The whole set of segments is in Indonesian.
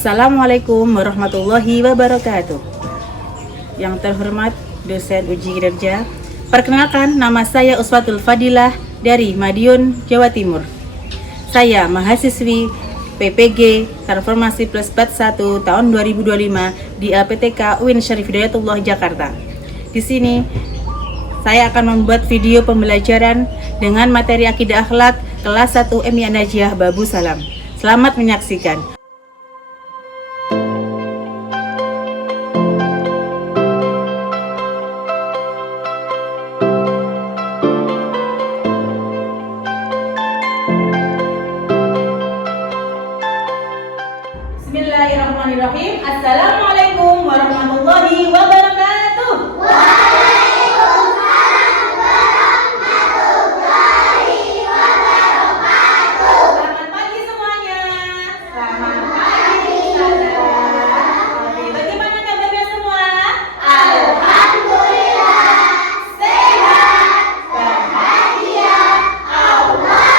Assalamualaikum warahmatullahi wabarakatuh. Yang terhormat dosen uji kinerja, perkenalkan nama saya Uswatul Fadilah dari Madiun, Jawa Timur. Saya mahasiswi PPG Transformasi Plus Bat 1 tahun 2025 di LPTK UIN Syarif Hidayatullah Jakarta. Di sini saya akan membuat video pembelajaran dengan materi akidah akhlak kelas 1 MI Najiyah Babu Salam. Selamat menyaksikan. Bismillahirrahmanirrahim. Assalamualaikum warahmatullahi wabarakatuh. Waalaikumsalam warahmatullahi wabarakatuh. Selamat pagi semuanya. Selamat pagi saudara. Oke, bagaimana kabarnya semua? Alhamdulillah sehat, bahagia, Allah.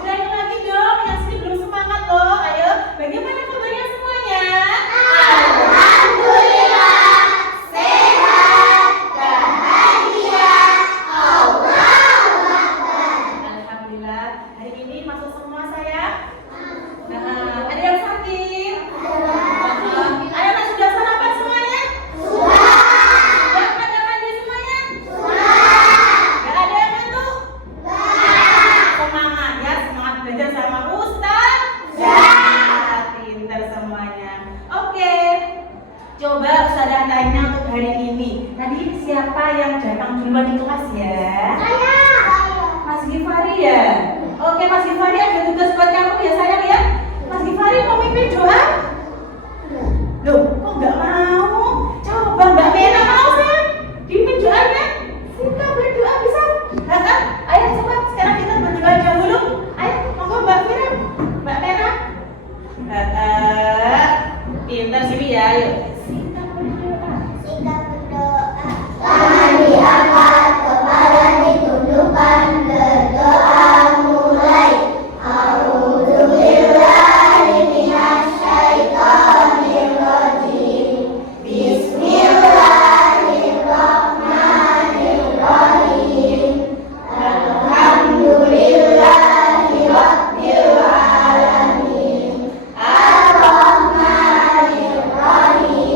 Ulangi lagi dong, yang sini belum semangat loh. Ayo, bagaimana kabarnya semuanya? Alhamdulillah sehat, bahagia, Allah. Alhamdulillah. Hari ini masuk semua saya. Nah, ada yang sakit? Ayo, mas, sudah sarapan semuanya? Sudah pada mandi semuanya? Gak ada yang ngantuk? Semangat ya, semangat belajar sama Ustaz. Pintar semuanya. Oke, coba Ustazah tanya untuk hari ini. Tadi siapa yang datang duluan di kelas ya? Mas Gifari ya? Oke, Mas Gifari ada tugas buat kamu ya sayang ya? Mas Gifari mau mimpin doa? Loh, kok nggak mau? Coba Mbak Mena mau sayang? Dipimpin doanya? Kita berdoa bisa? Ayo coba sekarang kita berdoa dahulu. Ayo, monggo Mbak Mira, Mbak Mena. Pintar sini ya, ayo. Kita berdoa. Tangan diangkat, kepala ditundukkan, berdoa mulai. A'udzubillahi minasyaitonir rajim. Bismillahirrahmanirrahim. Alhamdulillahi rabbil alamin. Ar-Rahmanir Rahim.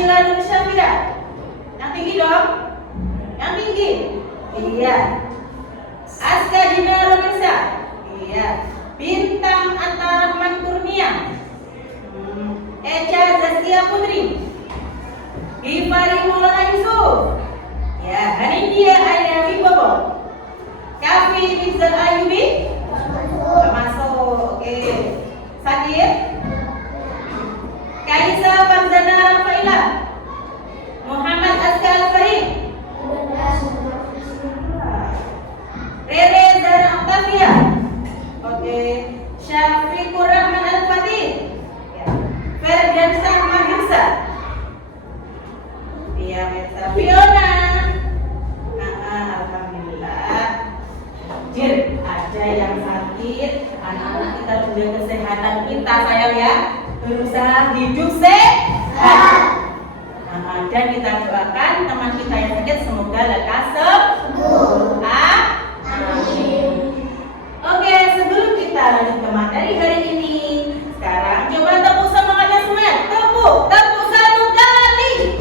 Nabila Nur Syafira. Yang tinggi dong. Yang tinggi. Iya. Aska Dina Romansa. Iya. Bintang Atta Rahman Kurnia. Echa Zaskia Putri. Gifari Maulana Yusuf. Ya, Hanindia Aina Wibowo. Kafi Rizal Ayubi. Nggak masuk. Oke. Sakit. Kaisa Farzana Rafaila. Muhammad Azkar Al-Farid. Rere Zara Octavia. Oke. Syafiqur Rahman Al-Fatih. Ferdiansyah Mahirsa. Iya, Meta Fiona. Alhamdulillah. Jir, ada yang sakit. Anak-anak kita jaga kesehatan kita sayang ya. Berusaha hidup sehat. Dan kita doakan teman kita yang sakit semoga lekas sembuh. Amin. Oke, sebelum kita lanjut ke materi hari ini, sekarang coba tepuk semangatnya semua. Tepuk 1 kali,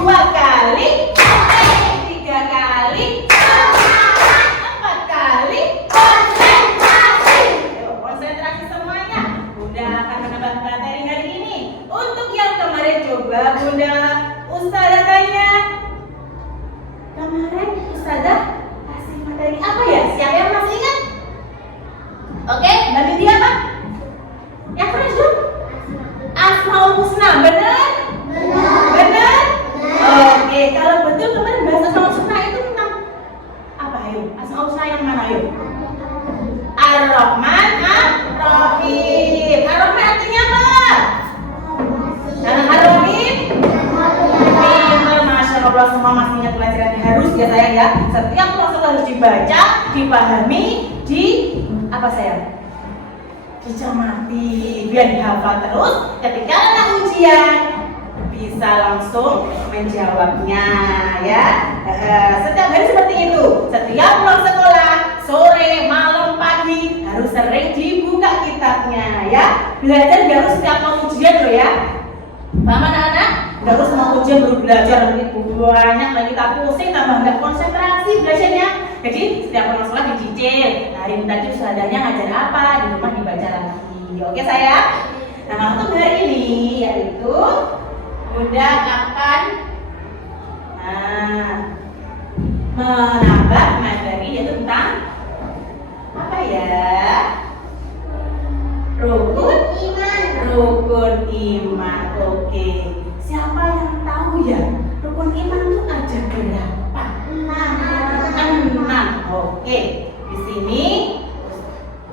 2 kali, 3 kali, 4 kali. Konsentrasi. Ayo, konsentrasi semuanya. Bunda akan menambah materi hari ini. Untuk yang kemarin coba Bunda Ustazah tanya. Kemarin Ustazah kasih materi apa ya? Siapa yang masih ingat? Oke, Mbak Mindy apa? Yang keras dong? Asmaul Husna, benar? Benar? Oke, kalau betul kemarin bahasa Asmaul Husna itu tentang apa ayo? Asmaul Husna yang mana ayo? Ar-Rahman, Ar-Rahim. Ar-Rahman artinya apa? Ar-Rahim. Masya Allah, semua masih ingat pelajarannya harus ya sayang ya. Setiap proses harus dibaca, dipahami, apa sayang? Dicermati, biar dihafal terus. Ketika anak ujian bisa langsung menjawabnya ya. Setiap hari seperti itu. Setiap pulang sekolah, sore, malam, pagi harus sering dibuka kitabnya ya. Belajar harus setiap mau ujian loh ya. Paham anak-anak? Gak harus mau ujian baru belajar, nanti banyak lagi kita pusing, tambah nggak konsentrasi belajarnya. Jadi setiap orang sekolah dicicil. Hari ini tadi ustazahnya ngajar apa, di rumah dibaca lagi. Oke sayang? Nah untuk hari ini yaitu Bunda akan menambah materi yaitu tentang apa ya? Rukun iman. Oke. Siapa yang tahu ya? Rukun iman itu ada berapa? 6. Oke. Di sini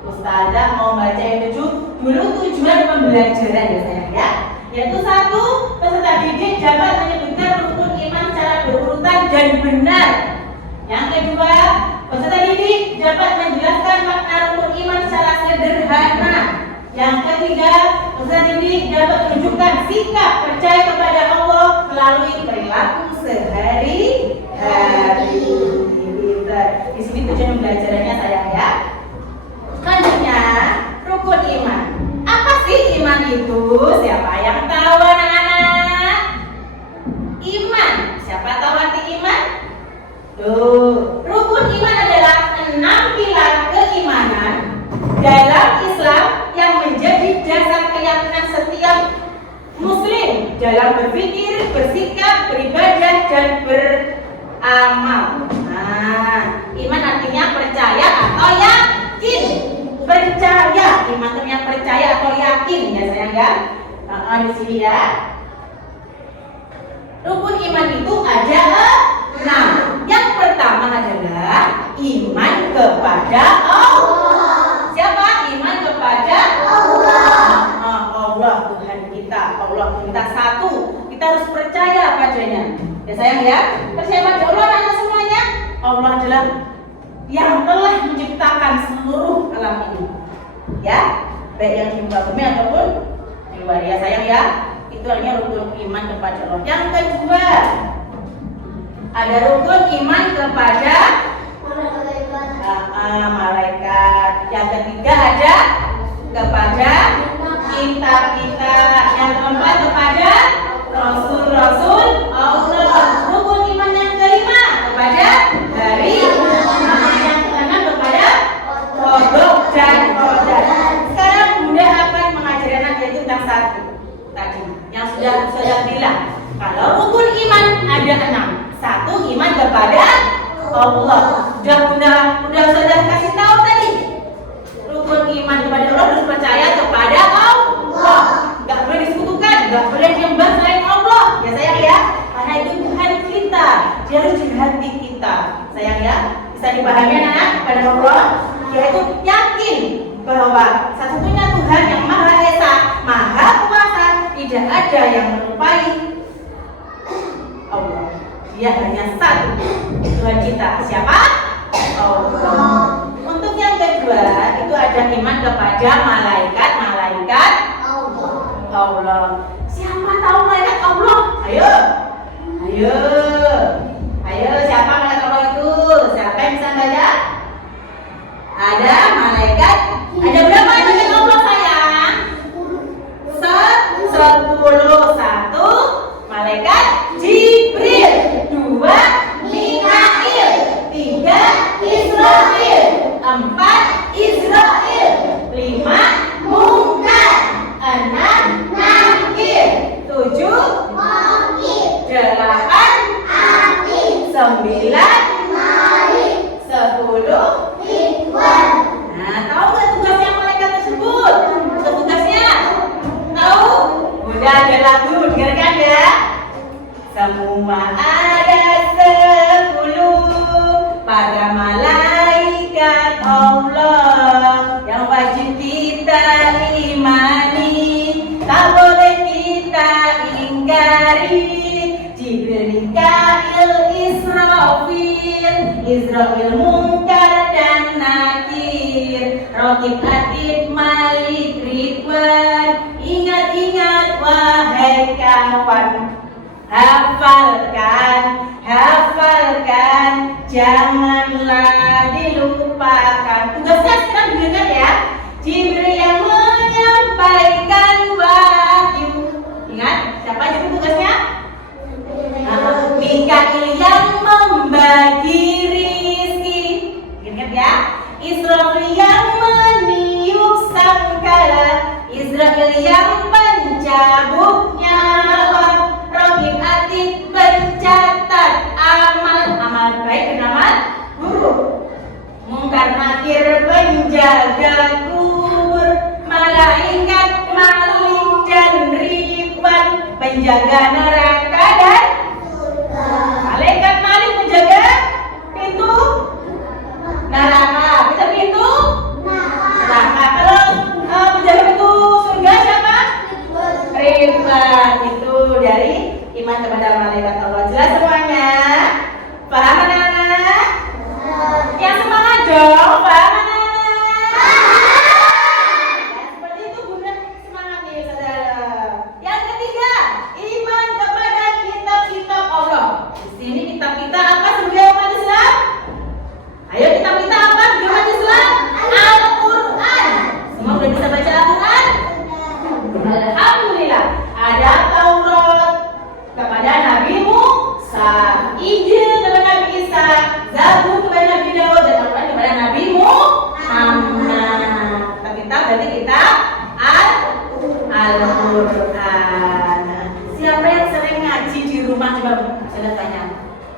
Ustazah mau baca yang 7 dulu tujuan pembelajaran ya sayang ya. Yaitu 1, peserta didik dapat menyebutkan rukun iman secara berurutan dan benar. Yang kedua, peserta didik dapat menjelaskan makna rukun iman secara sederhana. Yang ketiga, peserta didik dapat menunjukkan sikap percaya kepada Allah melalui perilaku sehari-hari. Di sini tujuan pembelajarannya sayang ya. Selanjutnya, rukun iman. Apa sih iman itu? Siapa yang tahu anak-anak? Iman. Siapa tahu arti iman? Tuh, rukun iman adalah 6 pilar keimanan dalam Islam yang menjadi dasar keyakinan setiap Muslim dalam berpikir, bersikap, beribadah, dan beramal. Nah, iman artinya percaya atau yakin. Percaya, iman artinya percaya atau yakin ya sayang ya. Di sini ya. Rukun iman itu ada 6. Yang pertama adalah iman kepada Allah. Siapa? Iman kepada Allah. Allah Tuhan kita. Allah Tuhan kita satu. Kita harus percaya padanya. Ya sayang ya. Percaya pada Allah anak semuanya. Allah adalah yang telah menciptakan seluruh alam ini. Ya, baik yang di muka bumi ataupun di luar ya sayang ya. Itu hanya rukun iman kepada Allah. Yang kedua, ada rukun iman kepada malaikat. Yang ketiga ada kepada kitab-kitab. Yang keempat kepada rasul-rasul satu tadi yang sudah bilang kalau rukun iman ada 6. Satu, iman kepada Allah. Udah sudah kasih tahu tadi. Rukun iman kepada Allah harus percaya kepada Allah. Gak boleh disekutukan, gak boleh disembah selain Allah. Ya sayang ya, karena itu Tuhan kita. Dia harus di hati kita. Sayang ya, bisa dipahami anak kepada Allah. Yaitu yakin bahwa satu-satunya Tuhan yang Maha Esa, Maha Kuasa, tidak ada yang menyerupai Allah. Dia hanya satu Tuhan kita. Siapa? Allah. Untuk yang kedua itu ada iman kepada malaikat Allah. Siapa tahu malaikat Allah? Ayo, siapa malaikat Allah itu? Siapa yang bisa baca? Ada malaikat. Ada berapa malaikat Allah sayang? 10. 1 malaikat Jibril, 2 Mikail, 3 Israfil, 4 Israil, 5 Munkar, 6 Nakir, 7 8 9 10 Nah, tahu nggak tugasnya malaikat tersebut? Tugasnya? Tahu? Udah ada lagu, dengarkan ya. Semua ada 10 para malaikat Allah yang wajib kita imani, tak boleh kita ingkari. Jibril, Mikail, Israfil, Munkar dan Nakir, Raqib, Atid, Malik, Ridwan. Ingat-ingat wahai kawan, hafalkan, janganlah dilupakan. Tugasnya sekarang dengar ya. Jibril yang menyampaikan wahyu. Ingat, siapa itu tugasnya? Mikail yang membagi rizki. Ingat ya. Israfil yang meniup sangkala, Israfil yang mencabut nyawa, Raqib, Atid pencatat amal baik dan amal buruk, Munkar, Nakir penjaga kubur, malaikat Malik dan Ridwan penjaga neraka dan malaikat Malik menjaga pintu neraka. Kita pintu neraka. Kalau menjaga pintu surga siapa? Ridwan. Itu dari iman kepada malaikat Allah. Jelas semuanya? Paham anak-anak? Yang semangat dong. Paham anak-anak? Ya, seperti itu Bunda semangat nih saudara. Yang ketiga, iman kepada kitab-kitab Allah. Di sini kitab kita apa sebagai umat Islam? Ayo kitab kita apa sebagai umat Islam? Al-Quran. Semua sudah bisa baca Al-Quran? Alhamdulillah. Ada Taurat kepada Nabi Musa, Injil kepada Nabi Isa, Zabur kepada Nabi Daud, dan Al-Quran kepada Nabi Muhammad. Kita berarti kita Al-Quran. Siapa yang sering ngaji di rumah? Coba saya tanya.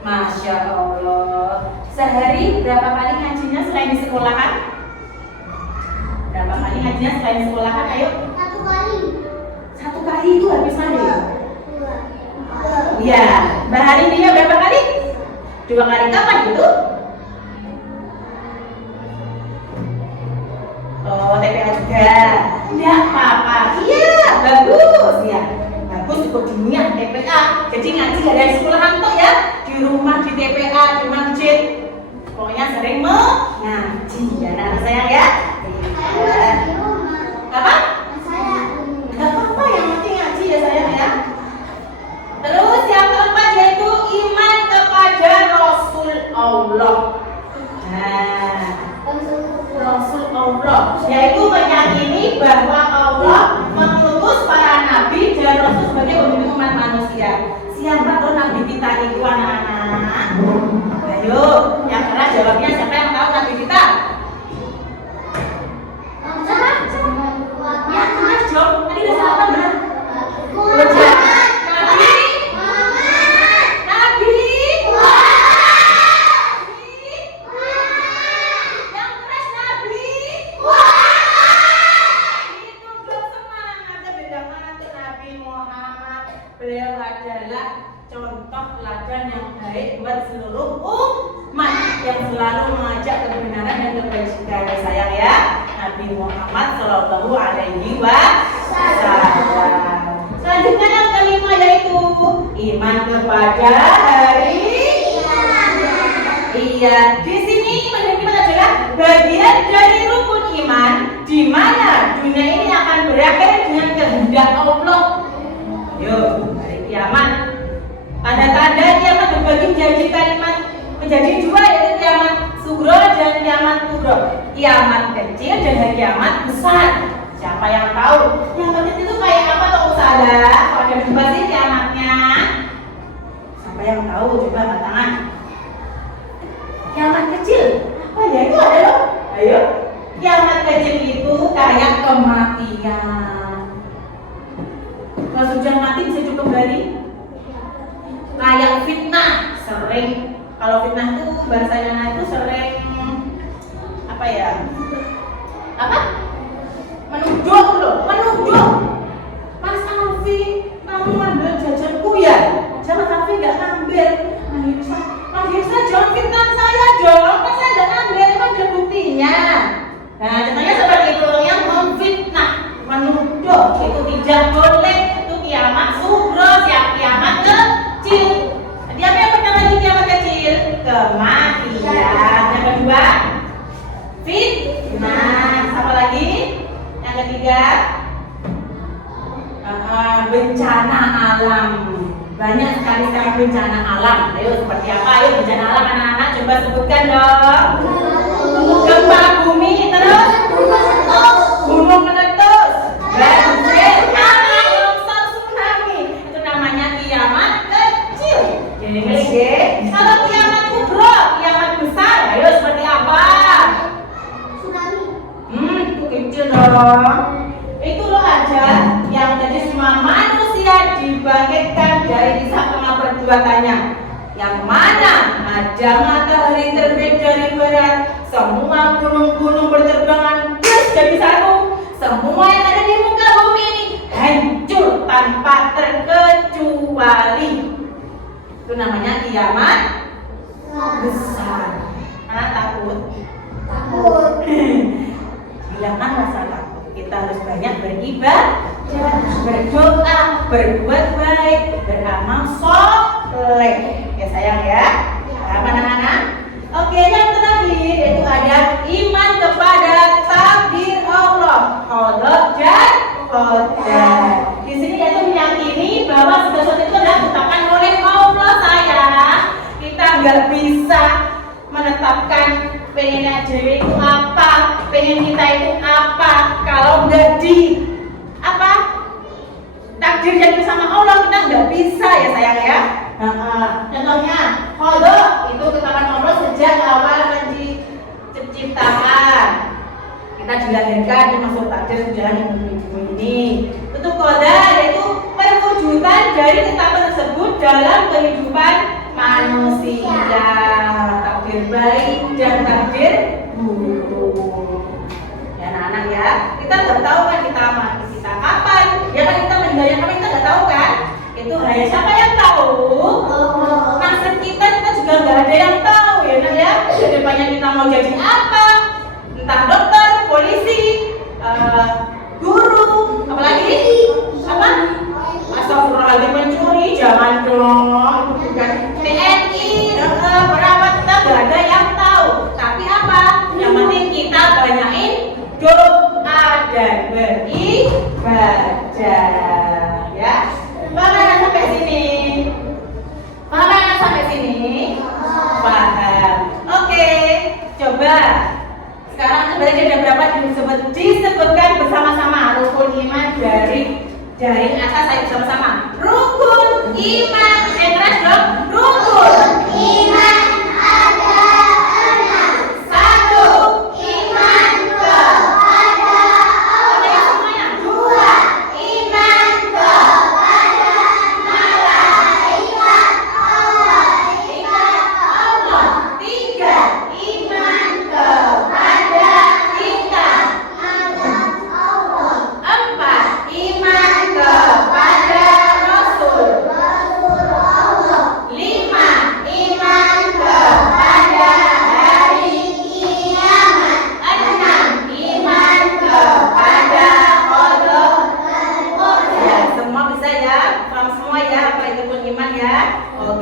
Masya Allah. Sehari berapa kali ngajinya selain di sekolahan? Berapa kali ngajinya selain di sekolahan? Ayo. 1 kali. 1 kali itu habis mandi. Iya. Berhari dia berapa kali? 2 kali. Kapan itu? Oh, TPA juga. Tidak apa-apa. Iya, bagus ya. Bagus ikut dunia TPA. Jadi ngaji gak dari sekolahan tuh ya. Di rumah, di TPA, di masjid. Pokoknya sering mengaji ya, anak sayang ya. Apa? Gak apa-apa, yang penting ngaji ya sayang ya. Terus yang keempat yaitu iman kepada Rasul Allah. Nah, Rasul Allah yaitu meyakini bahwa Allah mengutus para nabi dan rasul sebagai pemimpin umat manusia. Siapa tuh nabi kita itu anak-anak? Ayo, yang keras jawabnya. Siapa yang tahu nabi kita? Beliau adalah contoh teladan yang baik buat seluruh umat yang selalu mengajak kebenaran dan kebajikan. Sayang ya, Nabi Muhammad Shallallahu Alaihi Wasallam. Selanjutnya yang kelima yaitu iman kepada hari kiamat. Iya, di sini iman kiamat adalah bagian dari rukun iman di mana dunia ini akan berakhir dengan kehendak Allah. Yuk, hari kiamat. Tanda-tanda kiamat berbagi menjadi kalimat menjadi dua, yaitu kiamat sugro dan kiamat kubro. Kiamat kecil dan hari kiamat besar. Siapa yang tahu? Kiamat kecil itu kayak apa toh Usada? Kalau ada dua sih kiamatnya. Siapa yang tahu? Coba angkat tangan. Kiamat kecil apa ya? Itu ada loh. Ayo. Kiamat kecil itu kayak kematian. Kalau sudah mati bisa hidup kembali. Kayak fitnah, sering. Kalau fitnah itu bahasanya itu sering apa ya? Apa? Menuduh loh, menuduh. Mas Alfi, kamu ngambil jajanku ya? Jangan Alfi nggak ngambil. Mas Yesa jangan fitnah saya dong. Mas saya nggak ngambil, emang ada buktinya. Nah, contohnya seperti itu yang memfitnah, menuduh itu tidak boleh. Itu kiamat sugro, kiamat kecil. Jadi apa yang pertama di kiamat kecil? Kematian. Yang kedua, fitnah. Apa lagi? Yang ketiga, bencana alam. Banyak sekali sekarang bencana alam. Ayo seperti apa? Ayo bencana alam anak-anak coba sebutkan dong. Gempa bumi, terus gunung meletus, banjir, tanah longsor, tsunami. Itu namanya kiamat kecil. Jadi kalau kiamat kubro, kiamat besar, ayo seperti apa? Itu kecil dong. Itu loh aja yang jadi semua manusia dibangkitkan dari kisah perbuatannya. Yang mana ada matahari terbit dari barat, semua gunung-gunung berterbangan terus jadi satu. Semua yang ada di muka bumi ini hancur tanpa terkecuali. Itu namanya kiamat besar. Anak takut? Takut. Hilangkan rasa takut. Kita harus banyak beribadah, berdoa, berbuat baik, beramal soleh. Ya sayang ya. Apa anak-anak? Oke, yang terakhir yaitu ada iman kepada takdir Allah, qada dan qadar. Di sini yaitu meyakini bahwa segala sesuatu itu adalah ditetapkan oleh Allah sayang. Kita nggak bisa menetapkan pengennya Dewi itu apa, pengen kita itu apa, kalau nggak di apa takdir yang bersama Allah kita nggak bisa ya sayang ya. Contohnya qada itu ketetapan Allah sejak awal penciptaan. Kita dilahirkan termasuk takdir sejarah hidup ini. Untuk qadar yaitu perwujudan dari ketetapan tersebut dalam kehidupan manusia. Takdir baik dan takdir buruk. Ya anak-anak ya, kita nggak tahu kan kita mati kita kapan. Ya kan kita meninggal kapan kita nggak tahu kan. Itu hanya siapa yang tahu? Nasib kita juga nggak ada yang tahu ya nak ya. Kedepannya kita mau jadi apa? Entah dokter, polisi, guru, apalagi apa? Astagfirullahaladzim, mencuri, jangan dong. Bukan TNI, perawat, kita nggak ada yang tahu. Tapi apa? Yang penting kita banyain doa dan beribadah. Ya. Paham anak sampai sini? Paham anak sampai sini? Paham. Oke, coba sekarang sebenarnya ada berapa disebutkan bersama-sama rukun iman dari atas saya bersama-sama. Rukun iman, keras dong. Rukun iman ada 6. 1. Iman kepada Allah. Semuanya. 2. Iman kepada malaikat Allah. 3. Iman kepada kitab Allah. 4. Iman kepada Rasul.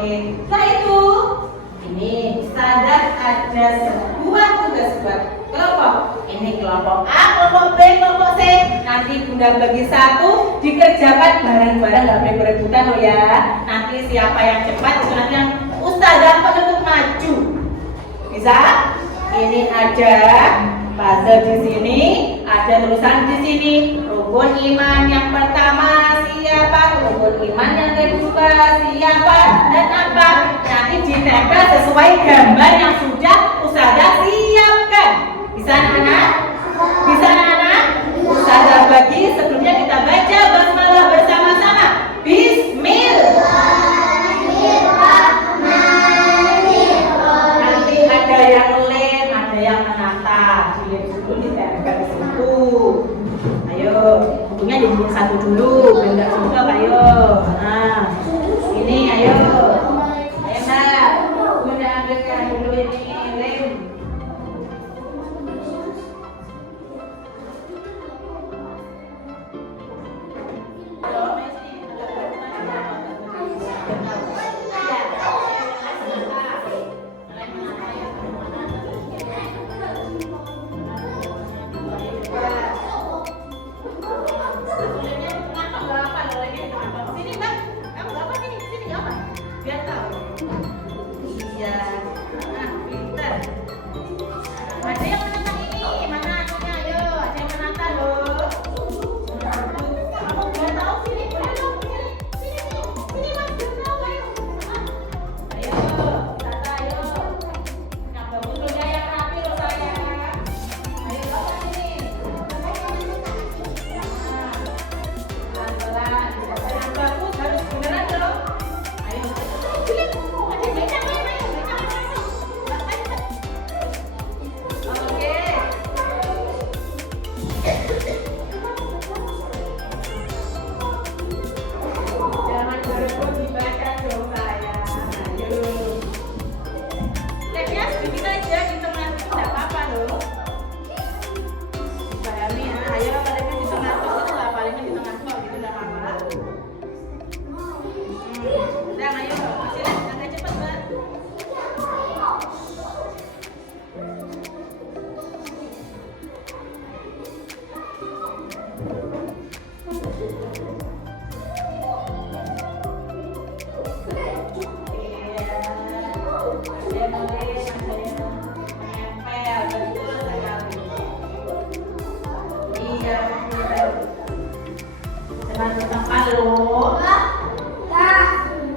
Oke. Setelah itu, ini Sadat ada sebuah tugas buat kelompok. Ini kelompok A, kelompok B, kelompok C. Nanti Bunda bagi satu, dikerjakan bareng-bareng, nggak boleh berebutan loh ya. Nanti siapa yang cepat itu nanti yang Ustazah untuk maju. Bisa? Ini ada puzzle di sini, ada tulisan di sini. Rukun iman yang pertama siapa? Rukun iman yang kedua siapa? Dan apa? Nanti ditempel sesuai gambar yang sudah Ustazah siapkan. Bisa anak-anak? Bisa anak-anak? Ustazah bagi sebelumnya kita baca basmalah bersama-sama. Bismillah. Nanti ada yang lem, ada yang menata. Dilihat dulu ditempel di situ. Ayo, bukunya dijadiin satu dulu, biar nggak suka. Ayo, nah, ini ayo, enak. Bunda ambilkan dulu ini lem. Biar tahu. Iya. Nah, pintar. Ada yang menata ini, mana anunya? Ayo, ada yang menata loh. Kamu biar tahu sini, boleh dong sini. Sini Mas, biar tahu ayo. Ayo, tata ayo. Yang bagus loh ya, yang rapi loh sayang. Ayo bawa sini. Pelan-pelan, yang bagus harus beneran loh. Ayo. Oke. Jangan berebut dibaca dong sayang. Ayo. Lemnya sedikit aja di tengah itu nggak apa-apa loh. Pahami ya. Ayo lemnya di tengah kok itu nggak palingnya di tengah kok gitu nggak apa-apa. Udah ayo masih agak cepat Mbak.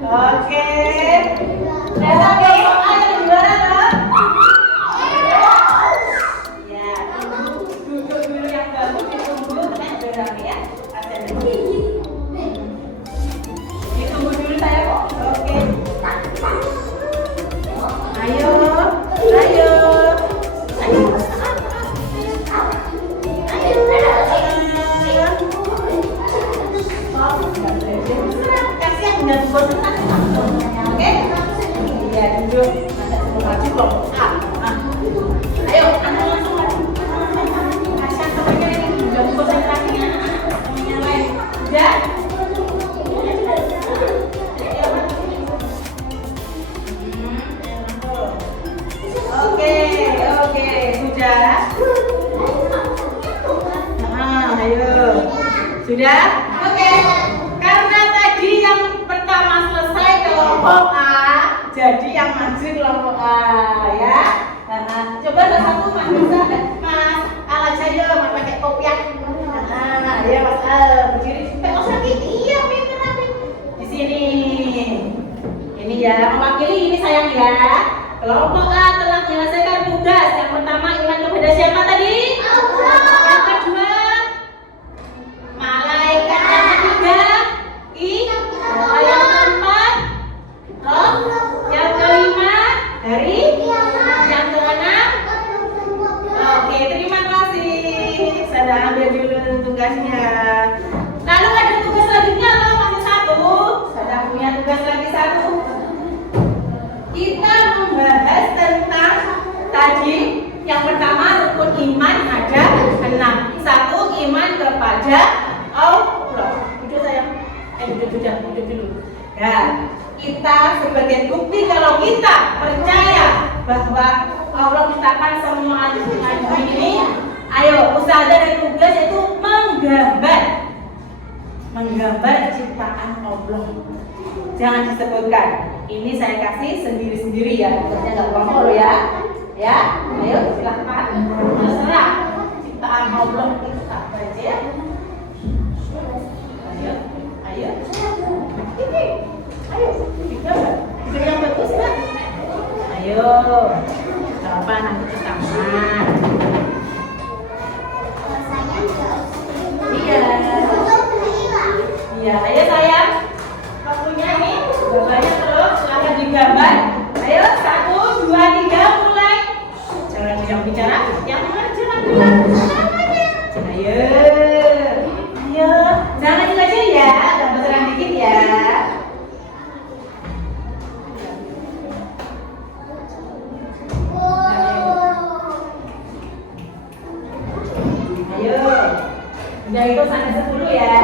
Oke. Besok ayo juara loh. Ya, duduk dulu yang bagus, ditunggu teman berani ya. Ditunggu dulu saya kok. Oke. Ayo, ayo. Kasihan nggak dibosan oke? Iya duduk. Nanti sebelum maju kok. Ayo, langsung. Kasihan temannya ini nggak konsentrasinya. Temannya lain. Udah. Oke, sudah. Ayo. Sudah? Oke. Karena tadi yang pertama selesai kelompok A, jadi yang maju kelompok A ya. Coba satu Mas bisa, Mas Al aja ya, Mas pakai kopiah. Ya Mas Al, berdiri. Oh sakit, iya pinter nanti. Di sini. Ini ya, mewakili ini sayang ya. Kelompok A telah menyelesaikan tugas. Yang pertama iman kepada siapa tadi? Allah. Yang kedua malaikat. Yang ketiga yang keempat Roh. Yang kelima hari. Yang keenam oke, terima kasih. Saya ambil dulu tugasnya. Lalu ada tugas selanjutnya atau masih satu? Saya punya tugas lagi satu. Kita membahas tentang tadi yang pertama rukun iman ada 6. Satu, iman kepada Allah. Duduk sayang. Duduk dulu. Ya, kita sebagai bukti kalau kita percaya bahwa Allah menciptakan semua alam ini, ayo usaha dan tugas itu menggambar ciptaan Allah. Jangan disebutkan. Ini saya kasih sendiri-sendiri ya, tugasnya nggak kelompok loh ya. Ya, ayo silahkan. Terserah ciptaan Allah itu apa aja ya. Ayo. Ini. Ayo, digambar. Digambar yang bagus kan? Ayo. Apa nanti ke taman. Iya. Iya, ayo sayang. Waktunya nih, gambarnya terus, silahkan digambar. Ayo, 1, 2, 3, mulai. Jangan banyak bicara, yang mana jangan bilang namanya. Ayo, ayo, jangan kecil ya, gambar terang dikit ya. Ayo, udah itu sampai 10 ya.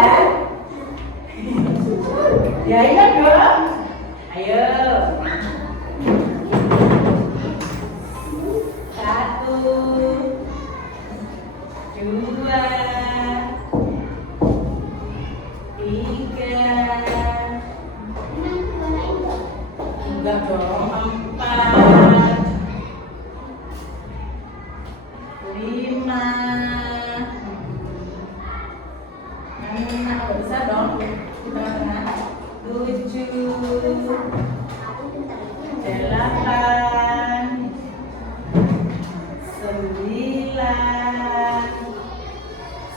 Ya iya dong. Ayo. 1, 2, 3. Enggak dong. 4, 5. Nah, bisa dong. Di tengah-tengah. 7, 8,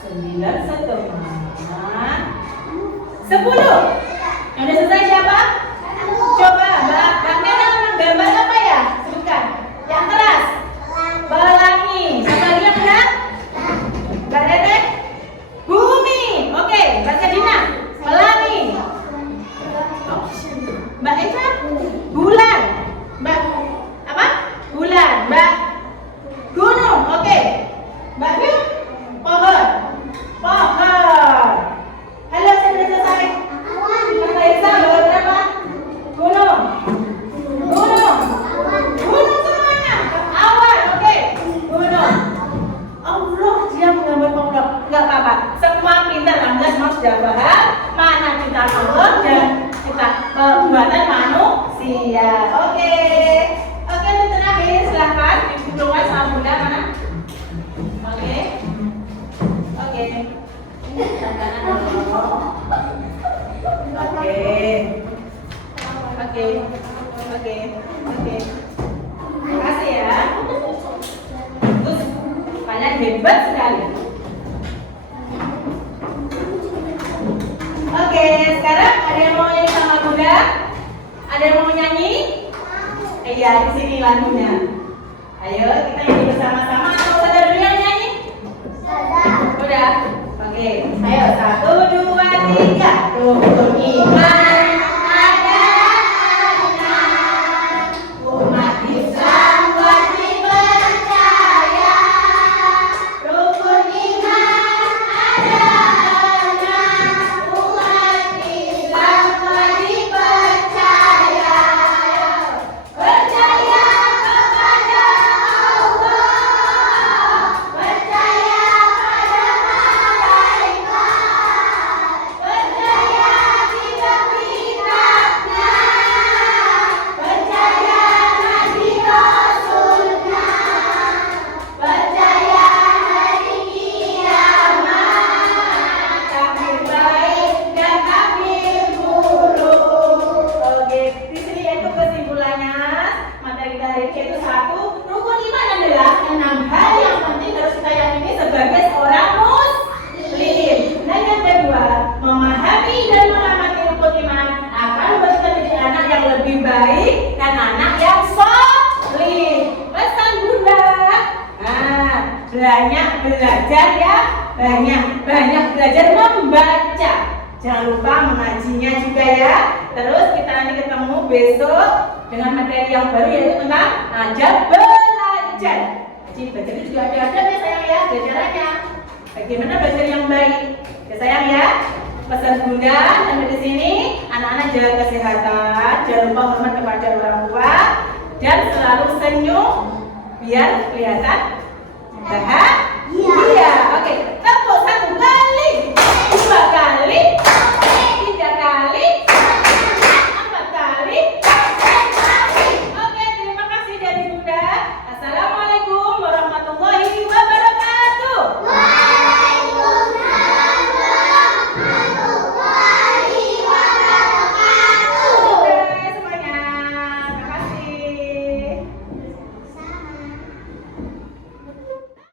9 setengah, 10. Yang udah selesai siapa? Coba Mbak Mena menggambar apa ya? Sebutkan. Yang keras. Pelangi. Sama lagi yang benar? Mbak Dede? Bumi. Oke, Mbak Kadina. Pelangi. Mbak Eva? Bulan. Mbak apa? Bulan. Mbak gunung. Oke. Mbak Biu? Pohon. Pohon. Halo, saya sudah selesai. Mbak Esa bawa berapa? Gunung. Gunung. Gunung semuanya. Awan. Oke. Gunung. Allah dia menggambar Allah. Enggak apa-apa. Semua pintar. Anda semua sudah paham mana ciptaan Allah dan buatan manusia. Oke. Oke, untuk terakhir silahkan dikeluar sama bunda mana? Oke. Oke. Tangan dulu. Oke. Oke. Oke. Oke. Terima kasih ya. Terus kalian hebat sekali. Oke, sekarang ada yang mau nyanyi sama bunda? Ada yang mau nyanyi? Iya, di sini lagunya. Ayo kita nyanyi bersama-sama. Atau udah dulu yang nyanyi? Udah. Oke. Ayo 1, 2, 3. Rukun iman adalah umat Islam wajib percaya. Rukun iman adalah umat Islam wajib percaya. Percaya kepada Allah, percaya pada malaikat, percaya kitab-kitabnya, percaya nabi rasulnya, percaya hari kiamat, takbir baik dan takbir buruk. Oke, di sini itu kesimpulannya materi kita hari ini yaitu 1, rukun iman adalah 6 hal yang penting harus kita yakini sebagai seorang muslim. Dan yang kedua, memahami dan mengamati rukun iman akan membuat kita menjadi anak yang lebih baik dan anak yang solih. Pesan bunda. Nah, banyak belajar ya, banyak belajar membaca. Jangan lupa mengajinya juga ya. Terus kita nanti ketemu besok dengan materi yang baru yaitu tentang ajak belajar. Jadi belajar itu juga ada adabnya sayang ya, belajarannya. Bagaimana belajar yang baik? Ya sayang ya. Pesan bunda sampai di sini. Anak-anak jaga kesehatan, jangan lupa hormat kepada orang tua, dan selalu senyum biar kelihatan bahagia. Oke.